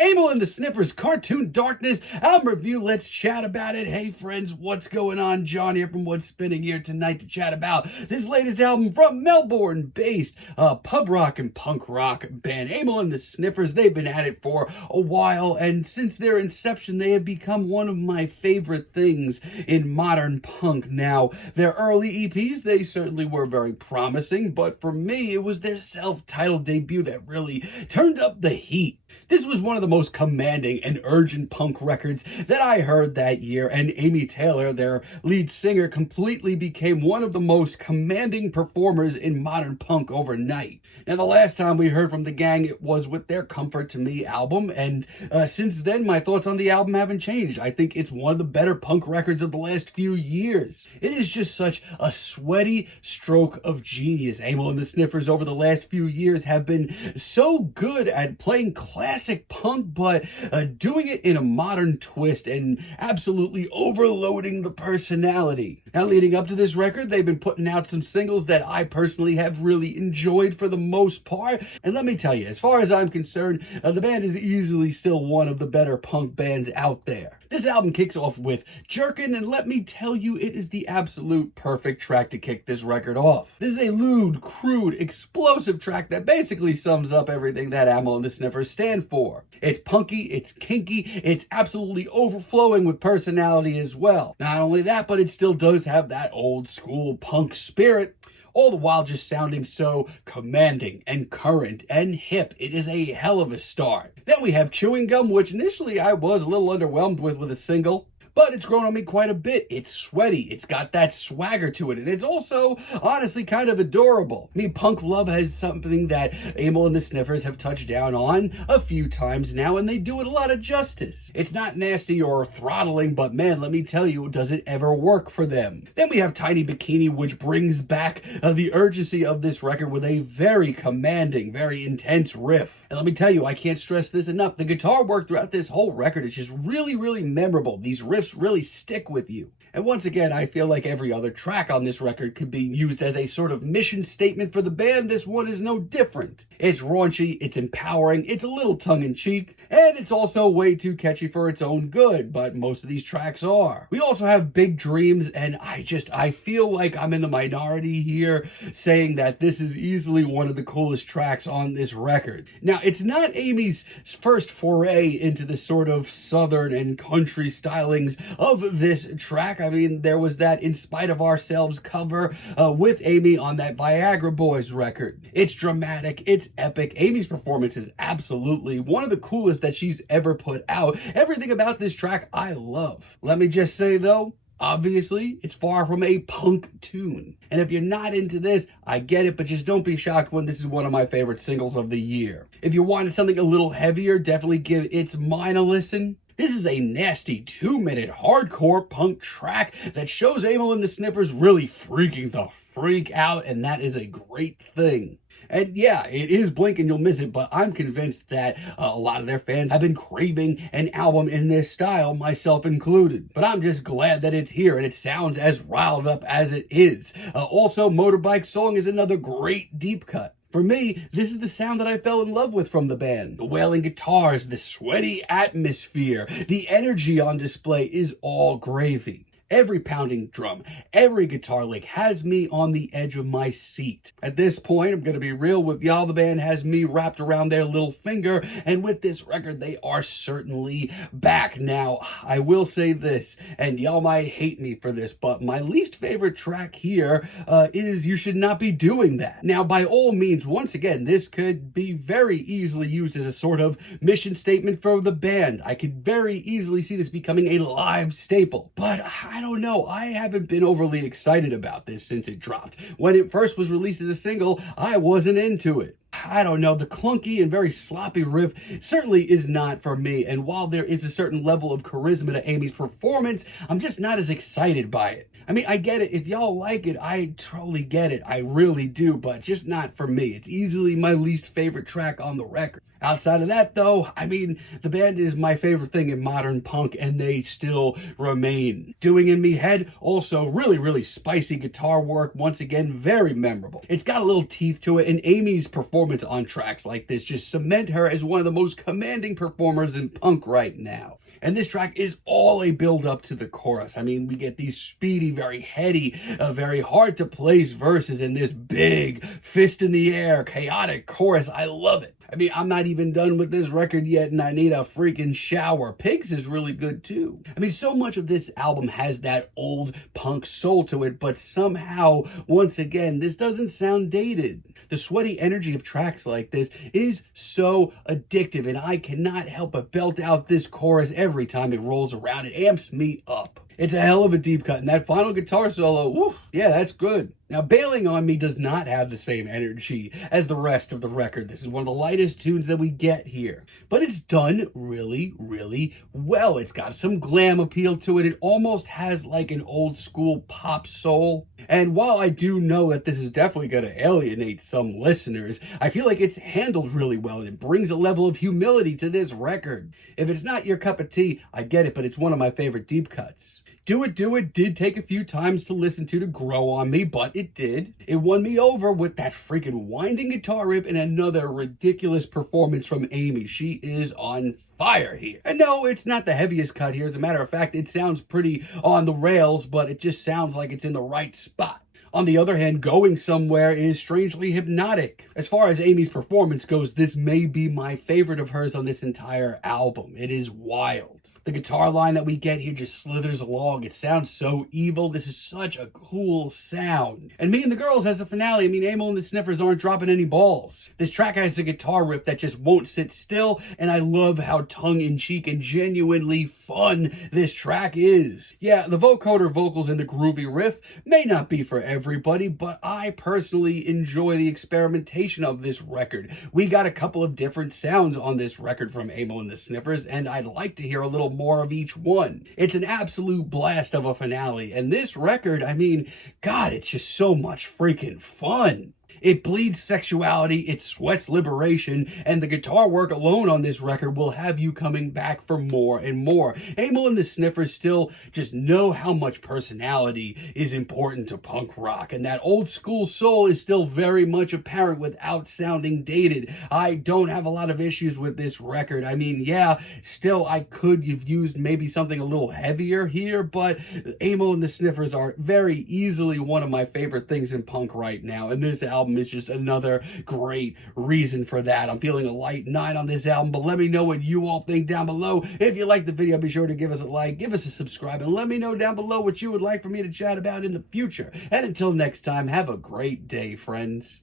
Amyl The Sniffers Cartoon Darkness album review. Let's chat about it. Hey friends, what's going on? John here from What's Spinning here tonight to chat about this latest album from Melbourne-based pub rock and punk rock band Amyl The Sniffers. They've been at it for a while, and since their inception, they have become one of my favorite things in modern punk. Now, their early EPs, they certainly were very promising, but for me, it was their self-titled debut that really turned up the heat. This was one of the most commanding and urgent punk records that I heard that year, and Amy Taylor, their lead singer, completely became one of the most commanding performers in modern punk overnight. Now, the last time we heard from the gang, it was with their Comfort to Me album, and since then, my thoughts on the album haven't changed. I think it's one of the better punk records of the last few years. It is just such a sweaty stroke of genius. Amyl The Sniffers over the last few years have been so good at playing classic punk, but doing it in a modern twist and absolutely overloading the personality. Now, leading up to this record, they've been putting out some singles that I personally have really enjoyed for the most part. And let me tell you, as far as I'm concerned, the band is easily still one of the better punk bands out there. This album kicks off with Jerkin, and let me tell you, it is the absolute perfect track to kick this record off. This is a lewd, crude, explosive track that basically sums up everything that Amyl The Sniffers stand for. It's punky, it's kinky, it's absolutely overflowing with personality as well. Not only that, but it still does have that old school punk spirit, all the while just sounding so commanding and current and hip. It is a hell of a start. Then we have Chewing Gum, which initially I was a little underwhelmed with a single, but it's grown on me quite a bit. It's sweaty, it's got that swagger to it, and it's also, honestly, kind of adorable. I mean, punk love has something that Amyl The Sniffers have touched down on a few times now, and they do it a lot of justice. It's not nasty or throttling, but man, let me tell you, does it ever work for them. Then we have Tiny Bikini, which brings back the urgency of this record with a very commanding, very intense riff. And let me tell you, I can't stress this enough, the guitar work throughout this whole record is just really, really memorable. These riffs really stick with you. And once again, I feel like every other track on this record could be used as a sort of mission statement for the band. This one is no different. It's raunchy, it's empowering, it's a little tongue-in-cheek, and it's also way too catchy for its own good, but most of these tracks are. We also have Big Dreams, and I feel like I'm in the minority here saying that this is easily one of the coolest tracks on this record. Now, it's not Amy's first foray into the sort of southern and country stylings of this track. I mean, there was that In Spite of Ourselves cover with Amy on that Viagra Boys record. It's dramatic, it's epic. Amy's performance is absolutely one of the coolest that she's ever put out. Everything about this track I love. Let me just say though, obviously, it's far from a punk tune. And if you're not into this, I get it, but just don't be shocked when this is one of my favorite singles of the year. If you wanted something a little heavier, definitely give It's Mine a listen. This is a nasty 2-minute hardcore punk track that shows Amyl The Sniffers really freaking the freak out, and that is a great thing. And yeah, it is Blink and you'll miss it, but I'm convinced that a lot of their fans have been craving an album in this style, myself included. But I'm just glad that it's here and it sounds as riled up as it is. Also, Motorbike Song is another great deep cut. For me, this is the sound that I fell in love with from the band. The wailing guitars, the sweaty atmosphere, the energy on display is all gravy. Every pounding drum, every guitar lick has me on the edge of my seat. At this point, I'm going to be real with y'all, the band has me wrapped around their little finger, and with this record, they are certainly back. Now, I will say this, and y'all might hate me for this, but my least favorite track here is You Should Not Be Doing That. Now, by all means, once again, this could be very easily used as a sort of mission statement for the band. I could very easily see this becoming a live staple, but I don't know, I haven't been overly excited about this since it dropped. When it first was released as a single, I wasn't into it. I don't know, the clunky and very sloppy riff certainly is not for me, and while there is a certain level of charisma to Amy's performance, I'm just not as excited by it. I mean, I get it, if y'all like it, I totally get it, I really do, but just not for me. It's easily my least favorite track on the record. Outside of that, though, I mean, the band is my favorite thing in modern punk, and they still remain. Doing In Me Head, also really, really spicy guitar work, once again, very memorable. It's got a little teeth to it, and Amy's performance on tracks like this just cement her as one of the most commanding performers in punk right now. And this track is all a build up to the chorus. I mean, we get these speedy, very heady, very hard to place verses in this big, fist in the air, chaotic chorus. I love it. I mean, I'm not even done with this record yet, and I need a freaking shower. Pigs is really good too. I mean, so much of this album has that old punk soul to it, but somehow, once again, this doesn't sound dated. The sweaty energy of tracks like this is so addictive, and I cannot help but belt out this chorus every time it rolls around. It amps me up. It's a hell of a deep cut, and that final guitar solo, woo, yeah, that's good. Now, Bailing on Me does not have the same energy as the rest of the record. This is one of the lightest tunes that we get here. But it's done really, really well. It's got some glam appeal to it. It almost has like an old school pop soul. And while I do know that this is definitely going to alienate some listeners, I feel like it's handled really well, and it brings a level of humility to this record. If it's not your cup of tea, I get it, but it's one of my favorite deep cuts. Do It did take a few times to listen to grow on me, but it did. It won me over with that freaking winding guitar riff and another ridiculous performance from Amy. She is on fire here. And no, it's not the heaviest cut here. As a matter of fact, it sounds pretty on the rails, but it just sounds like it's in the right spot. On the other hand, Going Somewhere is strangely hypnotic. As far as Amy's performance goes, this may be my favorite of hers on this entire album. It is wild. The guitar line that we get here just slithers along. It sounds so evil. This is such a cool sound. And Me and the Girls has a finale. I mean, Amyl and the Sniffers aren't dropping any balls. This track has a guitar riff that just won't sit still, and I love how tongue-in-cheek and genuinely fun this track is. Yeah, the vocoder vocals and the groovy riff may not be for everybody, but I personally enjoy the experimentation of this record. We got a couple of different sounds on this record from Amyl and the Sniffers, and I'd like to hear a little more of each one. It's an absolute blast of a finale, and this record, I mean, God, it's just so much freaking fun. It bleeds sexuality, it sweats liberation, and the guitar work alone on this record will have you coming back for more and more. Amyl and the Sniffers still just know how much personality is important to punk rock, and that old school soul is still very much apparent without sounding dated. I don't have a lot of issues with this record. I mean, yeah, still I could have used maybe something a little heavier here, but Amyl and the Sniffers are very easily one of my favorite things in punk right now, and this album is just another great reason for that. I'm feeling a light 9 on this album, but let me know what you all think down below. If you like the video, be sure to give us a like, give us a subscribe, and let me know down below what you would like for me to chat about in the future. And until next time, have a great day, friends.